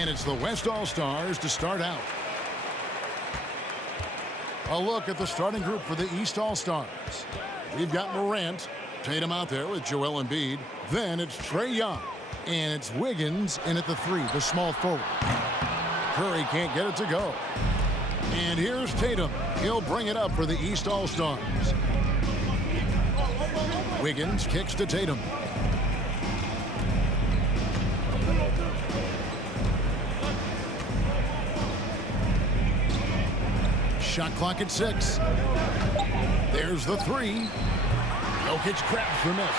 And it's the West All-Stars to start out. A look at the starting group for the East All-Stars. We've got Morant, Tatum out there with Joel Embiid. Then it's Trae Young. And it's Wiggins in at the 3, the small forward. Curry can't get it to go. And here's Tatum. He'll bring it up for the East All-Stars. Wiggins kicks to Tatum. Shot clock at 6. There's the 3. Jokic grabs the miss.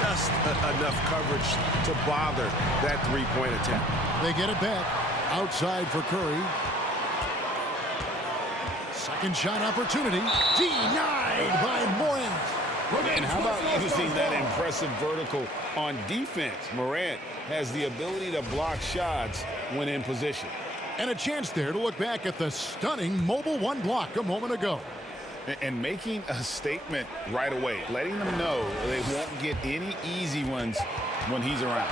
Just enough coverage to bother that three-point attempt. They get it back. Outside for Curry. Second shot opportunity. Denied by Morant. And how about using that impressive vertical on defense? Morant has the ability to block shots when in position. And a chance there to look back at the stunning mobile 1 block a moment ago. And making a statement right away, letting them know they won't get any easy ones when he's around.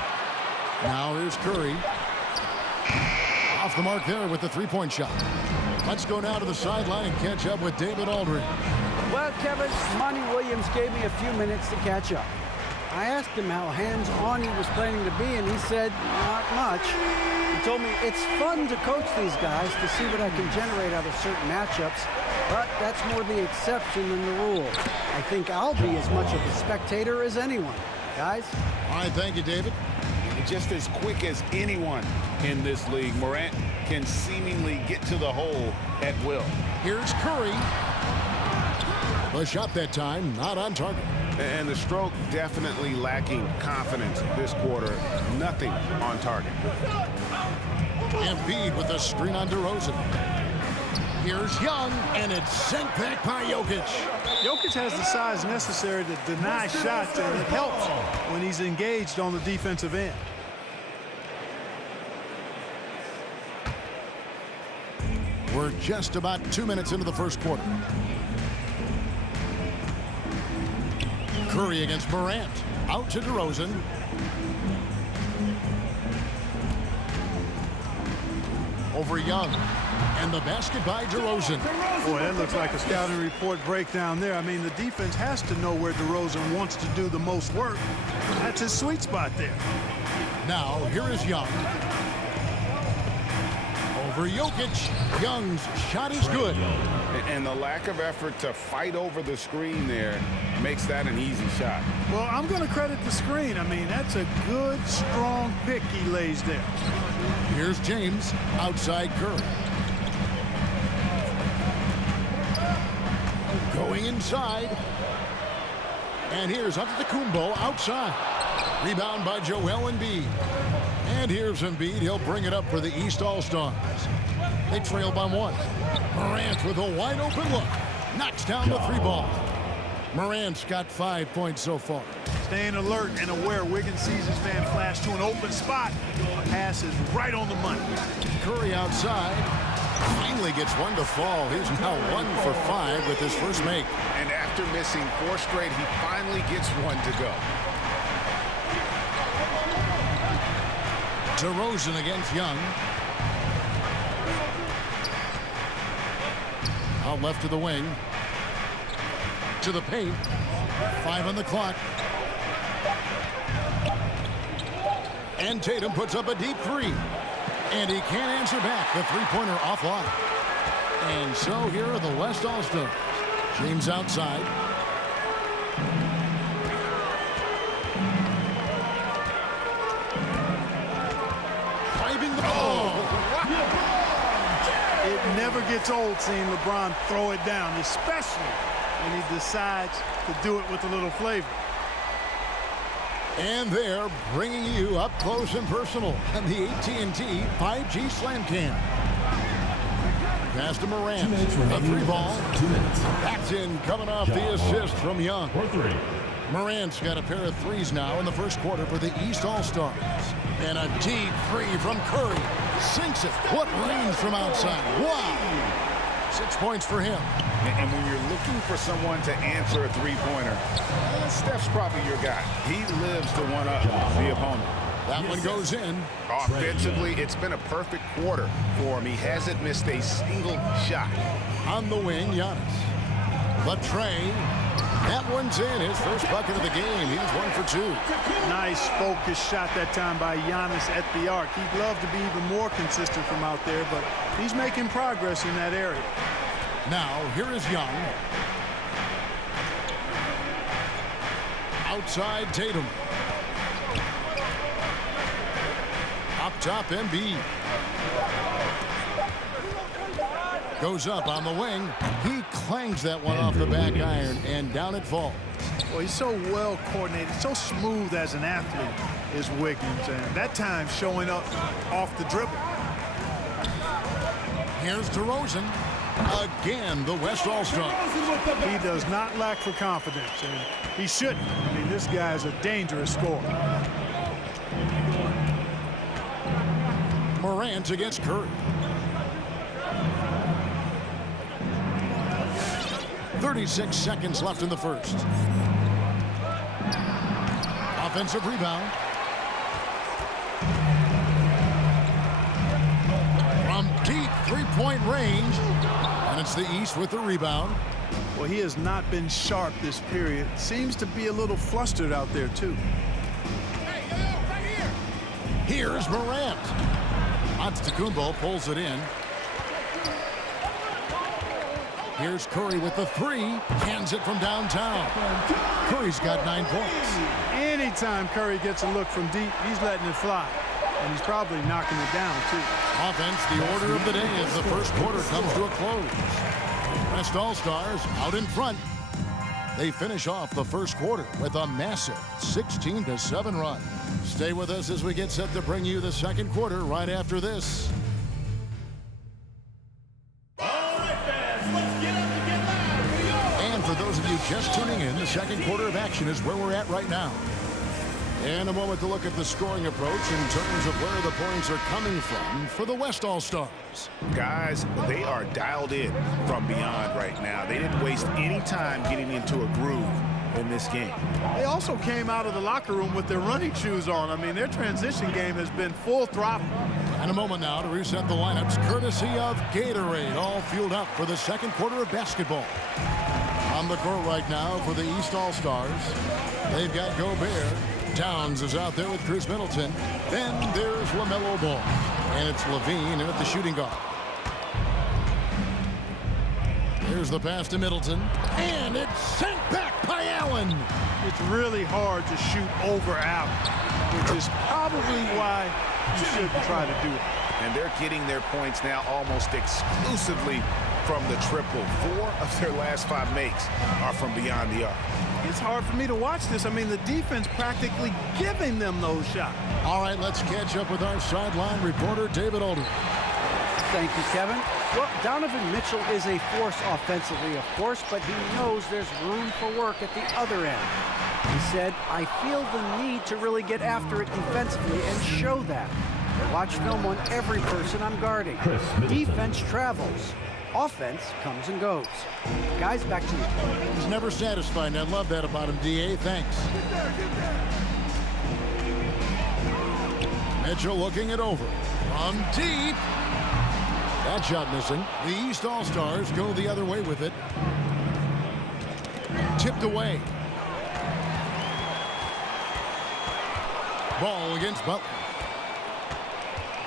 Now here's Curry. Off the mark there with the three-point shot. Let's go now to the sideline and catch up with David Aldridge. Well, Kevin, Monty Williams gave me a few minutes to catch up. I asked him how hands-on he was planning to be, and he said, not much. He told me it's fun to coach these guys to see what I can generate out of certain matchups, but that's more the exception than the rule. I think I'll be as much of a spectator as anyone. Guys? All right, thank you, David. Just as quick as anyone in this league, Morant can seemingly get to the hole at will. Here's Curry. The shot that time, not on target. And the stroke definitely lacking confidence this quarter. Nothing on target. Embiid with the screen on DeRozan. Here's Young, and it's sent back by Jokic. Jokic has the size necessary to deny shots, and it helps when he's engaged on the defensive end. We're just about 2 minutes into the first quarter. Curry against Morant. Out to DeRozan. Over Young. And the basket by DeRozan. Boy, that looks like a scouting report breakdown there. I mean, the defense has to know where DeRozan wants to do the most work. That's his sweet spot there. Now, here is Young. Over Jokic. Young's shot is good. And the lack of effort to fight over the screen there makes that an easy shot. Well, I'm going to credit the screen. I mean, that's a good, strong pick he lays there. Here's James outside Curry. Going inside. And here's Antetokounmpo outside. Rebound by Joel Embiid. And here's Embiid. He'll bring it up for the East All-Stars. They trail by 1. Morant with a wide open look. Knocks down the 3 ball. Morant's got 5 points so far. Staying alert and aware. Wiggins sees his man flash to an open spot. Pass is right on the money. Curry outside. Finally gets one to fall. He's now 1 for 5 with his first make. And after missing 4 straight, he finally gets one to go. DeRozan against Young. Out left to the wing. To the paint. 5 on the clock. And Tatum puts up a deep 3. And he can't answer back. The three-pointer offline. And so here are the West All-Stars. James outside. Driving the ball. It never gets old seeing LeBron throw it down, especially when he decides to do it with a little flavor. And they're bringing you up close and personal on the AT&T 5G Slam Cam. Pass to Morant. A 3 ball. That's in, coming off the assist from Young. Morant's got a pair of 3s now in the first quarter for the East All-Stars. And a deep 3 from Curry. Sinks it. What range from outside. Wow. 6 points for him. And when you're looking for someone to answer a three-pointer, Steph's probably your guy. He lives to one-up the opponent. That one goes in. Offensively, it's been a perfect quarter for him. He hasn't missed a single shot. On the wing, Giannis. The tray. That one's in. His first bucket of the game. He's 1 for 2. Nice focused shot that time by Giannis at the arc. He'd love to be even more consistent from out there, but he's making progress in that area. Now, here is Young. Outside Tatum. Up top, Embiid. Goes up on the wing. He clangs that one off the back iron, and down it falls. Well, he's so well coordinated, so smooth as an athlete is Wiggins, and that time showing up off the dribble. Here's DeRozan. Again, the West All-Star. He does not lack for confidence, and he shouldn't. I mean, this guy is a dangerous scorer. Morant against Curry. 36 seconds left in the first. Offensive rebound. From deep three-point range. And it's the East with the rebound. Well, he has not been sharp this period. Seems to be a little flustered out there, too. Here's Morant. Antetokounmpo pulls it in. Here's Curry with the three. Hands it from downtown. Curry's got 9 points. Anytime Curry gets a look from deep, he's letting it fly. And he's probably knocking it down, too. Offense, the order of the day as the first quarter comes to a close. West All-Stars out in front. They finish off the first quarter with a massive 16-7 run. Stay with us as we get set to bring you the second quarter right after this. And for those of you just tuning in, the second quarter of action is where we're at right now. And a moment to look at the scoring approach in terms of where the points are coming from for the West All-Stars. Guys, they are dialed in from beyond right now. They didn't waste any time getting into a groove in this game. They also came out of the locker room with their running shoes on. I mean, their transition game has been full throttle. And a moment now to reset the lineups, courtesy of Gatorade, all fueled up for the second quarter of basketball. On the court right now for the East All-Stars, they've got Gobert. Towns is out there with Chris Middleton. Then there's LaMelo Ball. And it's Levine in at the shooting guard. Here's the pass to Middleton. And it's sent back by Allen. It's really hard to shoot over Allen, which is probably why you shouldn't try to do it. And they're getting their points now almost exclusively from the triple. 4 of their last 5 makes are from beyond the arc. It's hard for me to watch this. I mean, the defense practically giving them those shots. All right, let's catch up with our sideline reporter, David Aldridge. Thank you, Kevin. Well, Donovan Mitchell is a force offensively, of course, but he knows there's room for work at the other end. He said, I feel the need to really get after it defensively and show that. Watch film on every person I'm guarding. Defense travels. Offense comes and goes. Guys, back to you. He's never satisfied, and I love that about him, D.A. Thanks. Mitchell looking it over. From deep. That shot missing. The East All-Stars go the other way with it. Tipped away. Ball against Butler.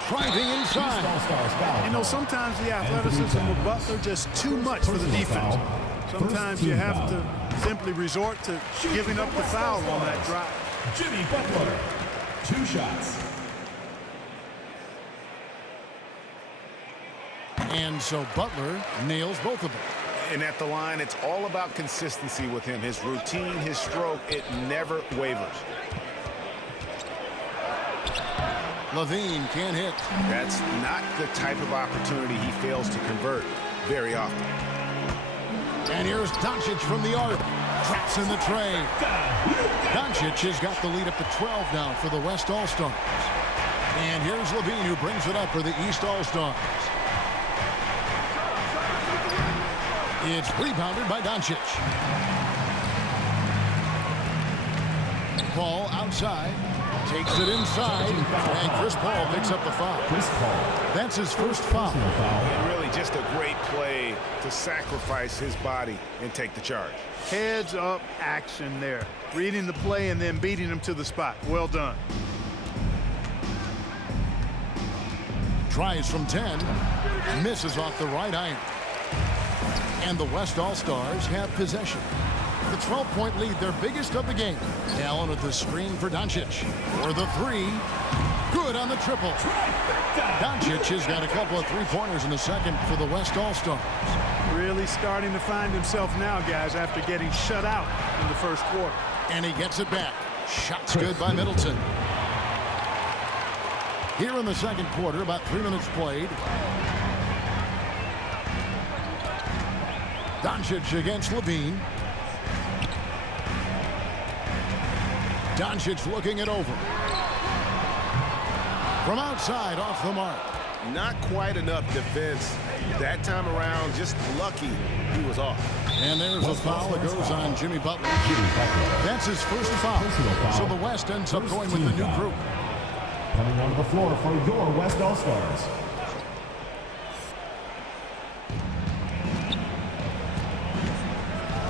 Driving inside. You know, sometimes the athleticism of Butler just too much for the defense. Sometimes you have to simply resort to giving up the foul on that drive. Jimmy Butler, 2 shots. And so Butler nails both of them. And at the line, it's all about consistency with him. His routine, his stroke, it never wavers. Levine can't hit. That's not the type of opportunity he fails to convert very often. And here's Doncic from the arc. Traps in the tray. Doncic has got the lead up to 12 now for the West All-Stars. And here's Levine who brings it up for the East All-Stars. It's rebounded by Doncic. Ball outside. Takes it inside, and Chris Paul picks up the foul. Chris Paul. That's his first foul. And really just a great play to sacrifice his body and take the charge. Heads up action there. Reading the play and then beating him to the spot. Well done. Tries from 10, misses off the right iron. And the West All-Stars have possession. The 12-point lead, their biggest of the game. Allen with the screen for Doncic. For the three, good on the triple. Doncic has got a couple of three-pointers in the second for the West All-Stars. Really starting to find himself now, guys, after getting shut out in the first quarter. And he gets it back. Shot's good by Middleton. Here in the second quarter, about 3 minutes played. Doncic against Levine. Doncic looking it over. From outside, off the mark. Not quite enough defense that time around. Just lucky he was off. And there's a foul that goes on Jimmy Butler. That's his first foul. So the West ends up going with the new group. Coming onto the floor for your West All-Stars.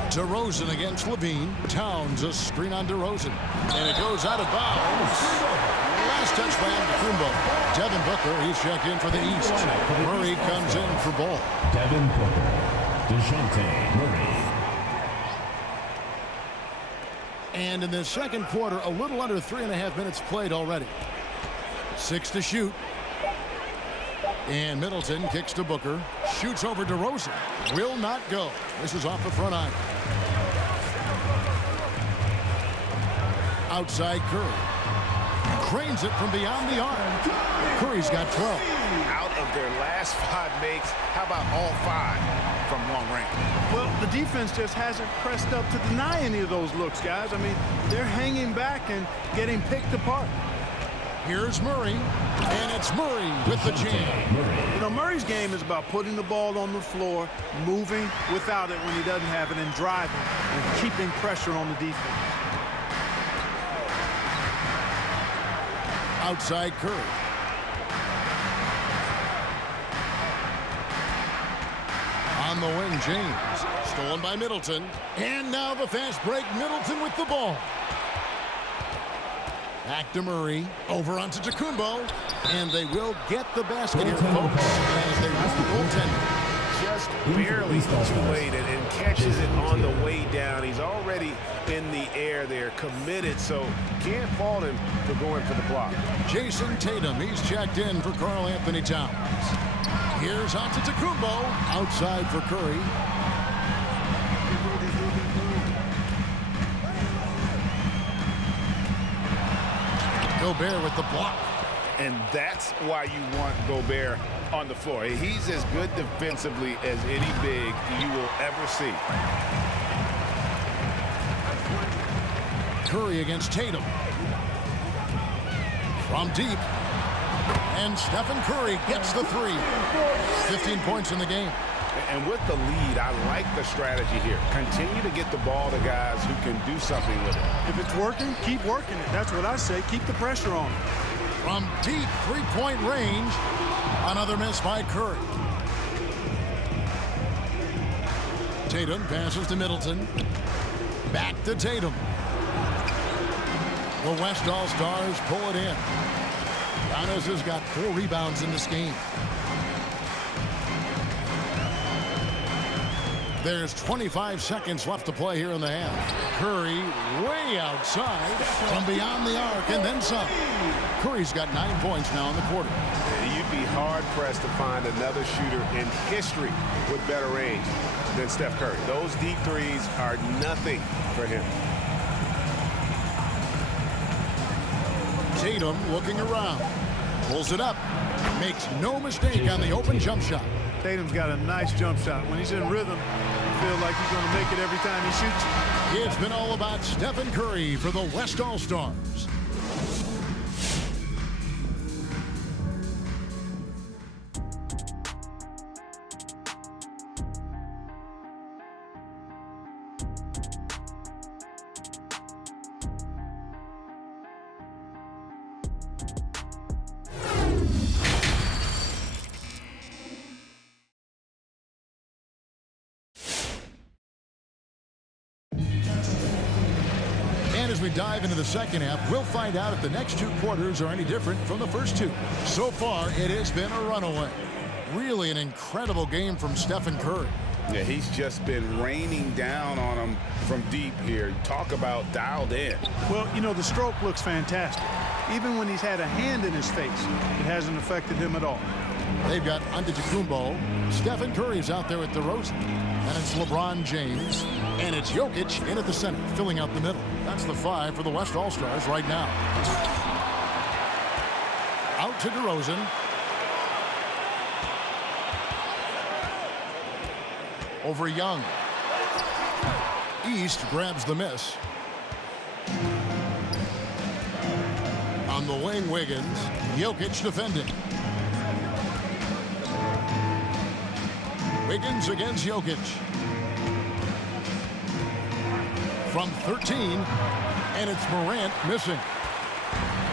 DeRozan against Levine. Towns a screen on DeRozan. And it goes out of bounds. Last touch by Antetokounmpo. Devin Booker, he's checked in for the East. Murray comes in for Ball. Devin Booker. DeJounte Murray. And in the second quarter, a little under 3.5 minutes played already. 6 to shoot. And Middleton kicks to Booker. Shoots over DeRozan. Will not go. This is off the front iron. Outside Curry. Cranes it from beyond the arc. Curry's got 12. Out of their last 5 makes, how about all 5 from long range? Well, the defense just hasn't pressed up to deny any of those looks, guys. I mean, they're hanging back and getting picked apart. Here's Murray, and it's Murray with the jam. You know, Murray's game is about putting the ball on the floor, moving without it when he doesn't have it, and driving and keeping pressure on the defense. Outside Curry. On the wing, James. Stolen by Middleton. And now the fast break. Middleton with the ball. Back to Murray. Over onto Antetokounmpo. And they will get the basket here, folks, as they rule goaltender. Just barely too late and catches it on the way down. He's already in the air there, committed, so can't fault him for going for the block. Jason Tatum, he's checked in for Karl Anthony Towns. Here's Antetokounmpo, outside for Curry. Gobert with the block. And that's why you want Gobert on the floor. He's as good defensively as any big you will ever see. Curry against Tatum. From deep. And Stephen Curry gets the three. 15 points in the game. And with the lead, I like the strategy here. Continue to get the ball to guys who can do something with it. If it's working, keep working it. That's what I say. Keep the pressure on. From deep three-point range, another miss by Curry. Tatum passes to Middleton. Back to Tatum. The West All-Stars pull it in. Giannis has got 4 rebounds in this game. There's 25 seconds left to play here in the half. Curry way outside from beyond the arc and then some. Curry's got 9 points now in the quarter. You'd be hard-pressed to find another shooter in history with better range than Steph Curry. Those deep threes are nothing for him. Tatum looking around. Pulls it up. Makes no mistake on the open jump shot. Tatum's got a nice jump shot. When he's in rhythm, you feel like he's going to make it every time he shoots. It's been all about Stephen Curry for the West All-Stars. as we dive into the second half, we'll find out if the next two quarters are any different from the first two. So far, it has been a runaway. Really an incredible game from Stephen Curry. Yeah, he's just been raining down on him from deep here. Talk about dialed in. Well, you know, the stroke looks fantastic. Even when he's had a hand in his face, it hasn't affected him at all. They've got Antetokounmpo. Stephen Curry's out there at DeRozan. And it's LeBron James. And it's Jokic in at the center, filling out the middle. That's the five for the West All-Stars right now. Out to DeRozan. Over Young. East grabs the miss. On the wing, Wiggins. Jokic defending. Wiggins against Jokic. From 13, and it's Morant missing.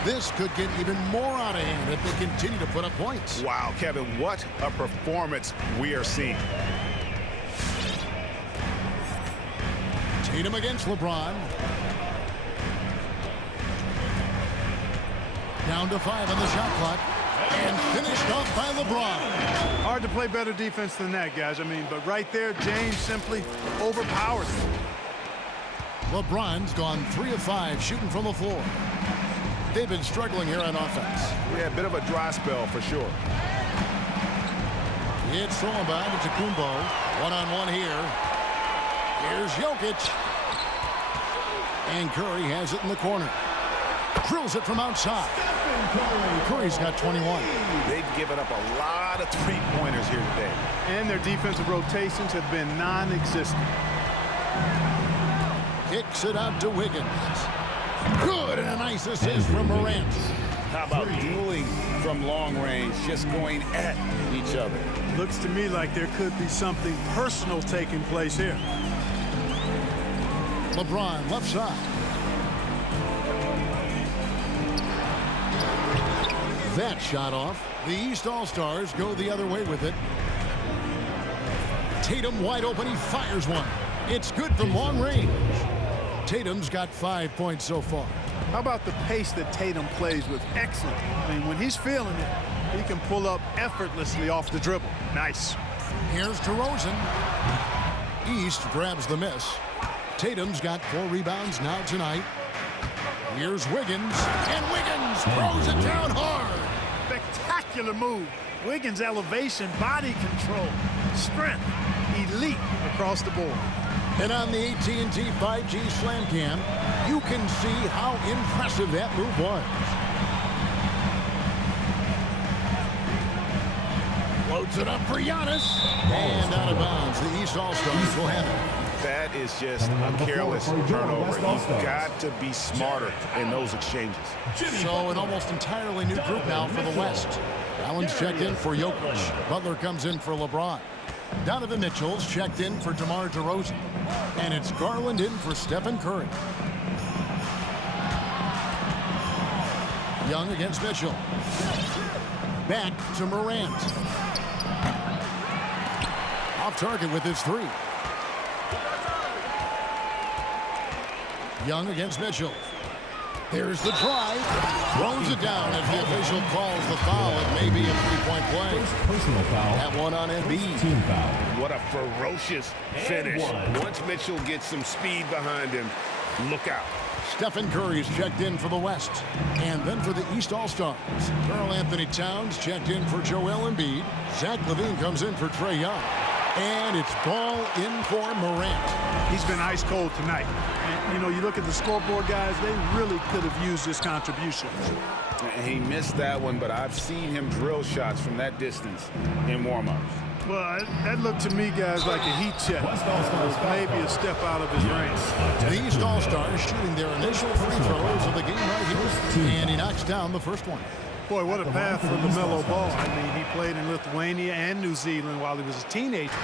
This could get even more out of hand if they continue to put up points. Wow, Kevin, what a performance we are seeing. Tatum against LeBron. Down to 5 on the shot clock. And finished off by LeBron. Hard to play better defense than that, guys. I mean, but right there, James simply overpowered him. LeBron's gone 3 of 5 shooting from the floor. They've been struggling here on offense. Yeah, a bit of a dry spell for sure. It's thrown by Antetokounmpo. One-on-one here. Here's Jokic. And Curry has it in the corner. Drills it from outside. Curry's got 21. They've given up a lot of three-pointers here today. And their defensive rotations have been non-existent. Kicks it out to Wiggins. Good, and a nice assist from Morant. How about dueling from long range, just going at each other? Looks to me like there could be something personal taking place here. LeBron left side. That shot off. The East All-Stars go the other way with it. Tatum wide open. He fires one. It's good from long range. Tatum's got 5 points so far. How about the pace that Tatum plays with? Excellent. I mean, when he's feeling it, he can pull up effortlessly off the dribble. Nice. Here's DeRozan. East grabs the miss. Tatum's got 4 rebounds now tonight. Here's Wiggins. And Wiggins throws it down hard. Spectacular move. Wiggins' elevation, body control, strength, elite across the board. And on the AT&T 5G Slam Cam, you can see how impressive that move was. Floats it up for Giannis. And out of bounds. The East All-Stars will have it. That is just a careless turnover. You've got to be smarter in those exchanges. So an almost entirely new group now for the West. Allen's checked in for Jokic. Butler comes in for LeBron. Donovan Mitchell's checked in for DeMar DeRozan. And it's Garland in for Stephen Curry. Young against Mitchell. Back to Morant. Off target with his 3. Young against Mitchell. Here's the drive. Throws it down as the official calls the foul. It may be a 3-point play. Personal foul. That one on Embiid. Team foul. What a ferocious finish. Once Mitchell gets some speed behind him, look out. Stephen Curry's checked in for the West. And then for the East All-Stars. Karl Anthony Towns checked in for Joel Embiid. Zach LaVine comes in for Trae Young. And it's ball in for Morant. He's been ice cold tonight. And, you know, you look at the scoreboard, guys, they really could have used this contribution. He missed that one, but I've seen him drill shots from that distance in warm-ups. Well, that looked to me, guys, like a heat check. Maybe a step out of his range. The East All-Stars shooting their initial free throws of the game right here. And he knocks down the first one. Boy, what a path for LaMelo Ball. I mean, he played in Lithuania and New Zealand while he was a teenager,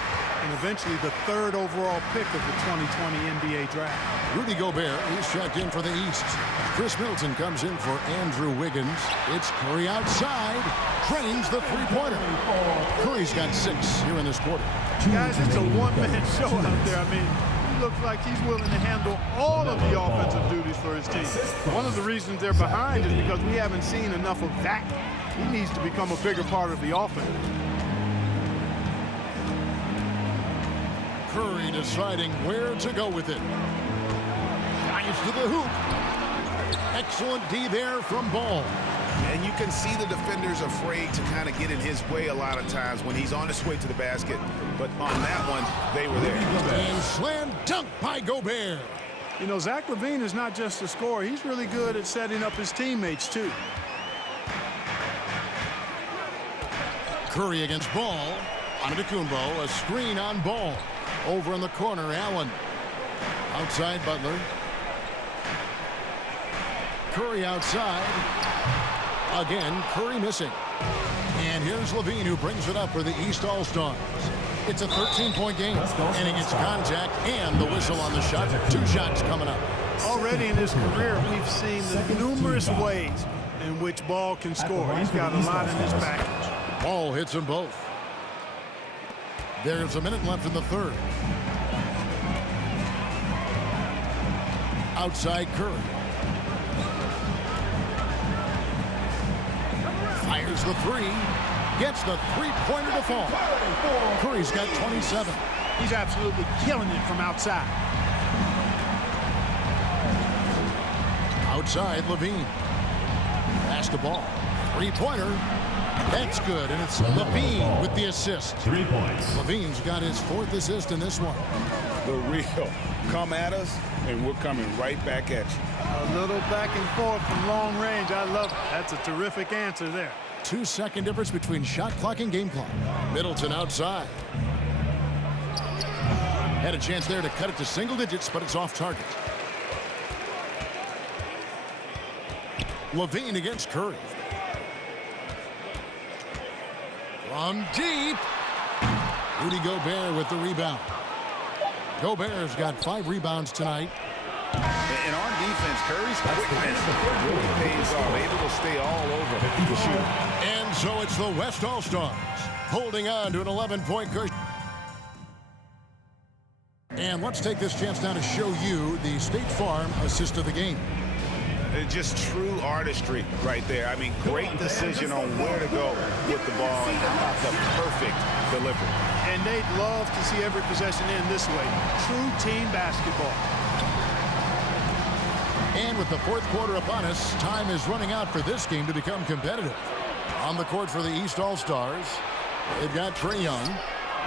and eventually the 3rd overall pick of the 2020 NBA draft. Rudy Gobert, he's checked in for the East. Chris Middleton comes in for Andrew Wiggins. It's Curry outside. Drains the three-pointer. Curry's got 6 here in this quarter. Guys, it's a one-man show out there. I mean, looks like he's willing to handle all of the offensive duties for his team. One of the reasons they're behind is because we haven't seen enough of that. He needs to become a bigger part of the offense. Curry deciding where to go with it. Drives to the hoop. Excellent D there from Ball. And you can see the defenders afraid to kind of get in his way a lot of times when he's on his way to the basket. But on that one, they were there. And slam dunk by Gobert. You know, Zach LaVine is not just a scorer. He's really good at setting up his teammates, too. Curry against Ball. Antetokounmpo, a screen on Ball. Over in the corner, Allen. Outside, Butler. Curry outside. Again, Curry missing. And here's LaVine, who brings it up for the East All-Stars. It's a 13-point game, and he gets contact and the whistle on the shot. 2 shots coming up. Already in his career, we've seen the numerous ways in which Ball can score. He's got a lot in his package. Ball hits them both. There's a minute left in the third. Outside Curry. Fires the three. Gets the three-pointer to fall. Curry's got 27. He's absolutely killing it from outside. Outside, LaVine. Pass the ball. Three-pointer. That's good, and it's LaVine with the assist. 3 points. LaVine's got his 4th assist in this one. The real come at us, and we're coming right back at you. A little back and forth from long range. I love it. That's a terrific answer there. 2-second difference between shot clock and game clock. Middleton outside. Had a chance there to cut it to single digits, but it's off target. LaVine against Curry. From deep. Rudy Gobert with the rebound. Gobert's got 5 rebounds tonight. And on defense, Curry's quickness really pays off. Able to stay all over the shooter. And so it's the West All-Stars holding on to an 11-point cushion. And let's take this chance now to show you the State Farm assist of the game. Just true artistry right there. I mean, great decision on where to go with the ball. And how about the perfect delivery? And they'd love to see every possession end this way. True team basketball. And with the 4th quarter upon us, time is running out for this game to become competitive. On the court for the East All-Stars, they've got Trae Young.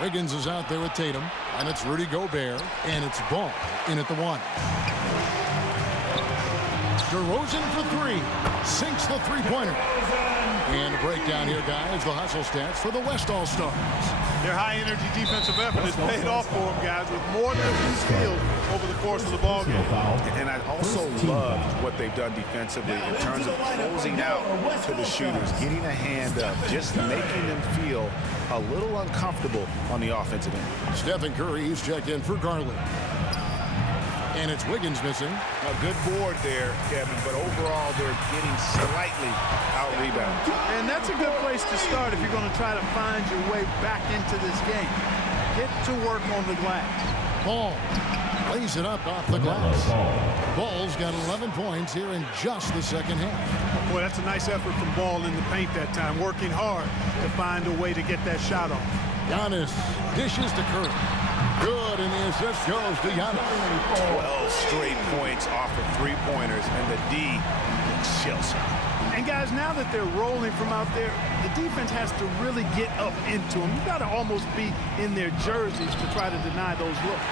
Wiggins is out there with Tatum. And it's Rudy Gobert. And it's Ball in at the 1. DeRozan for 3. Sinks the three-pointer. And a breakdown here, guys. The hustle stats for the West All-Stars. Their high-energy defensive effort has paid off for them, guys, with more than a few steals over the course of the ball game. And I also love what they've done defensively in terms of closing out to the shooters, getting a hand up, just making them feel a little uncomfortable on the offensive end. Steph and Curry, he's checked in for Garland. And it's Wiggins missing. A good board there, Kevin, but overall they're getting slightly out-rebounded. And that's a good place to start if you're going to try to find your way back into this game. Get to work on the glass. Ball lays it up off the glass. Ball's got 11 points here in just the second half. Boy, that's a nice effort from Ball in the paint that time, working hard to find a way to get that shot off. Giannis dishes to Curry. Good, and the assist goes to Giannis. 12 straight points off of three-pointers, and the D chills him. And guys, now that they're rolling from out there, the defense has to really get up into them. You've got to almost be in their jerseys to try to deny those looks.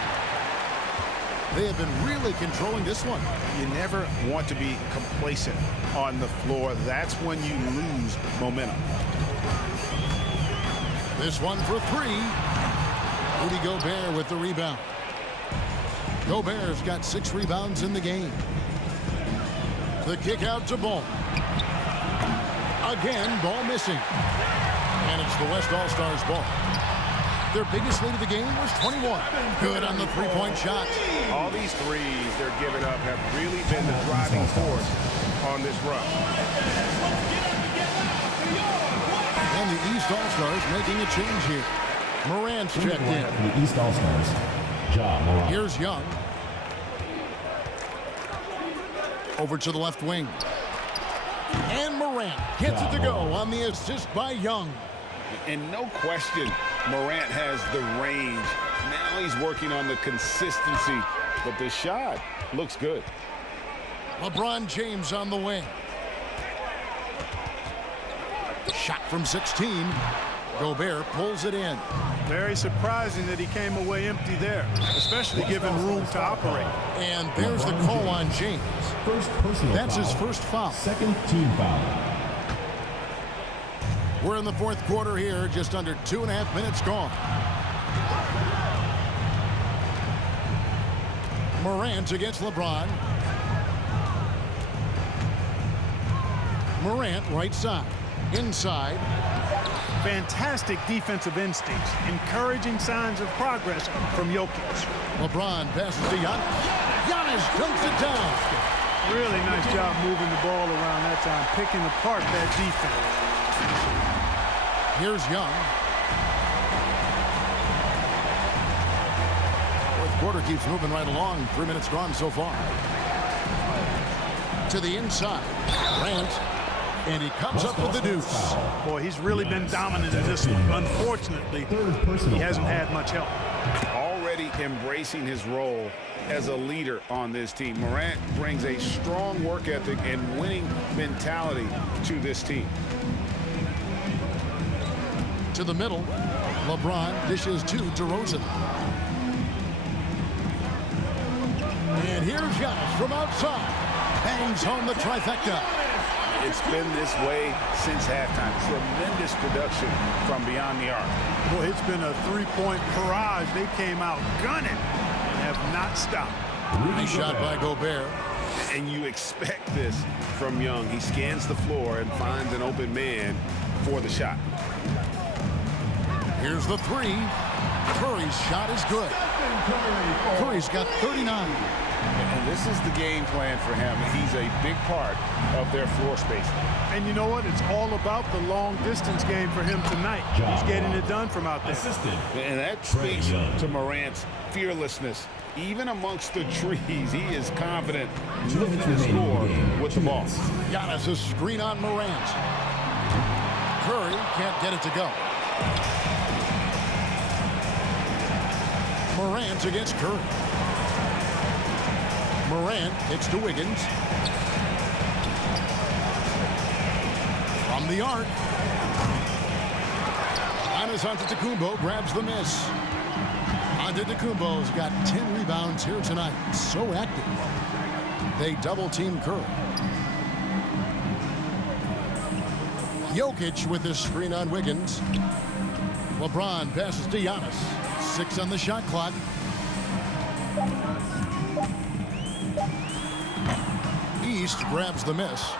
They have been really controlling this one. You never want to be complacent on the floor. That's when you lose momentum. This one for 3. Rudy Gobert with the rebound. Gobert's got 6 rebounds in the game. The kick out to Ball. Again, Ball missing. And it's the West All-Stars ball. Their biggest lead of the game was 21. Good on the three-point shot. All these threes they're giving up have really been the driving force on this run. And the East All-Stars making a change here. Morant's checked in. The East All-Stars. Ja Morant. Here's Young. Over to the left wing. And Morant gets it to go on the assist by Young. And no question, Morant has the range. Now he's working on the consistency, but the shot looks good. LeBron James on the wing. Shot from 16. Gobert pulls it in. Very surprising that he came away empty there, especially given room to operate. And there's the call on James. First personal That's foul. his first foul. Second team foul. We're in the fourth quarter here, just under 2.5 minutes gone. Morant against LeBron. Morant right side. Inside. Fantastic defensive instincts, encouraging signs of progress from Jokic. LeBron passes to Giannis. Giannis dunks it down. Really nice job moving the ball around that time, picking apart that defense. Here's Young. Fourth quarter keeps moving right along. 3 minutes gone so far. To the inside. Grant. And he comes up with the deuce. Boy, he's really been dominant in this one. Unfortunately, he hasn't had much help. Already embracing his role as a leader on this team. Morant brings a strong work ethic and winning mentality to this team. To the middle. LeBron dishes to DeRozan. And here's Giannis from outside. Bangs home the trifecta. It's been this way since halftime. Tremendous production from beyond the arc. Boy, it's been a three-point barrage. They came out gunning and have not stopped. Nice shot by Gobert. And you expect this from Young. He scans the floor and finds an open man for the shot. Here's the three. Curry's shot is good. Curry's got 39. And this is the game plan for him. He's a big part of their floor space. And you know what? It's all about the long-distance game for him tonight. He's getting it done from out there. And that speaks to Morant's fearlessness. Even amongst the trees, he is confident looking to score with the ball. Giannis a screen on Morant. Curry can't get it to go. Morant against Curry. Morant hits to Wiggins. From the arc. Giannis Antetokounmpo grabs the miss. Antetokounmpo's got 10 rebounds here tonight. So active. They double-team Curry. Jokic with this screen on Wiggins. LeBron passes to Giannis. 6 on the shot clock. East grabs the miss.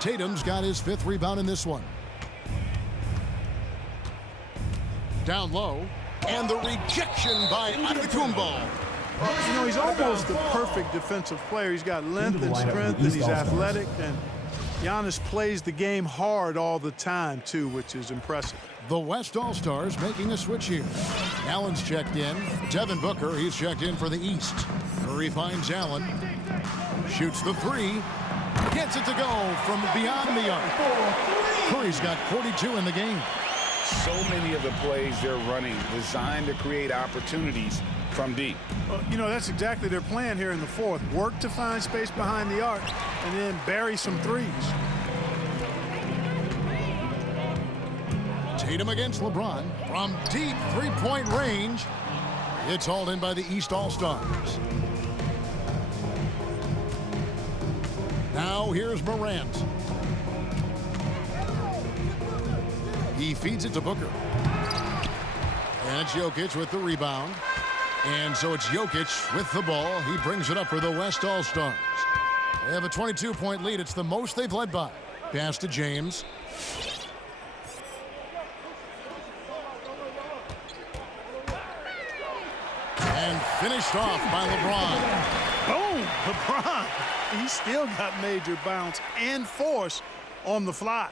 Tatum's got his 5th rebound in this one. Down low. And the rejection by Antetokounmpo. You know, he's almost the perfect defensive player. He's got length and strength, and he's athletic. And Giannis plays the game hard all the time, too, which is impressive. The West All-Stars making a switch here. Allen's checked in. Devin Booker, he's checked in for the East. Curry finds Allen. Shoots the three. Gets it to go from beyond the arc. Curry's got 42 in the game. So many of the plays they're running designed to create opportunities from deep. You know, that's exactly their plan here in the fourth. Work to find space behind the arc and then bury some threes. Tatum against LeBron from deep three-point range. It's hauled in by the East All-Stars. Now here's Morant. He feeds it to Booker. And it's Jokic with the rebound. And so it's Jokic with the ball. He brings it up for the West All-Stars. They have a 22-point lead. It's the most they've led by. Pass to James. And finished off by LeBron. Boom! LeBron. He's still got major bounce and force on the fly.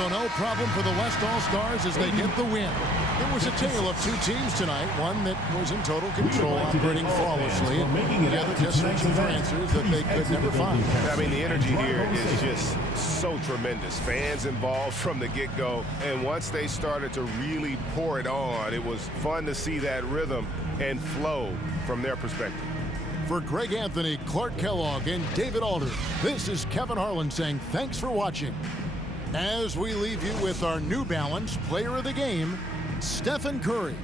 So no problem for the West All-Stars as they get the win. It was a tale of two teams tonight, one that was in total control, operating flawlessly, and the other just searching for answers that they could never find. I mean, the energy here is just so tremendous. Fans involved from the get-go, and once they started to really pour it on, it was fun to see that rhythm and flow from their perspective. For Greg Anthony, Clark Kellogg, and David Alder, this is Kevin Harlan saying thanks for watching. As we leave you with our New Balance Player of the Game, Stephen Curry.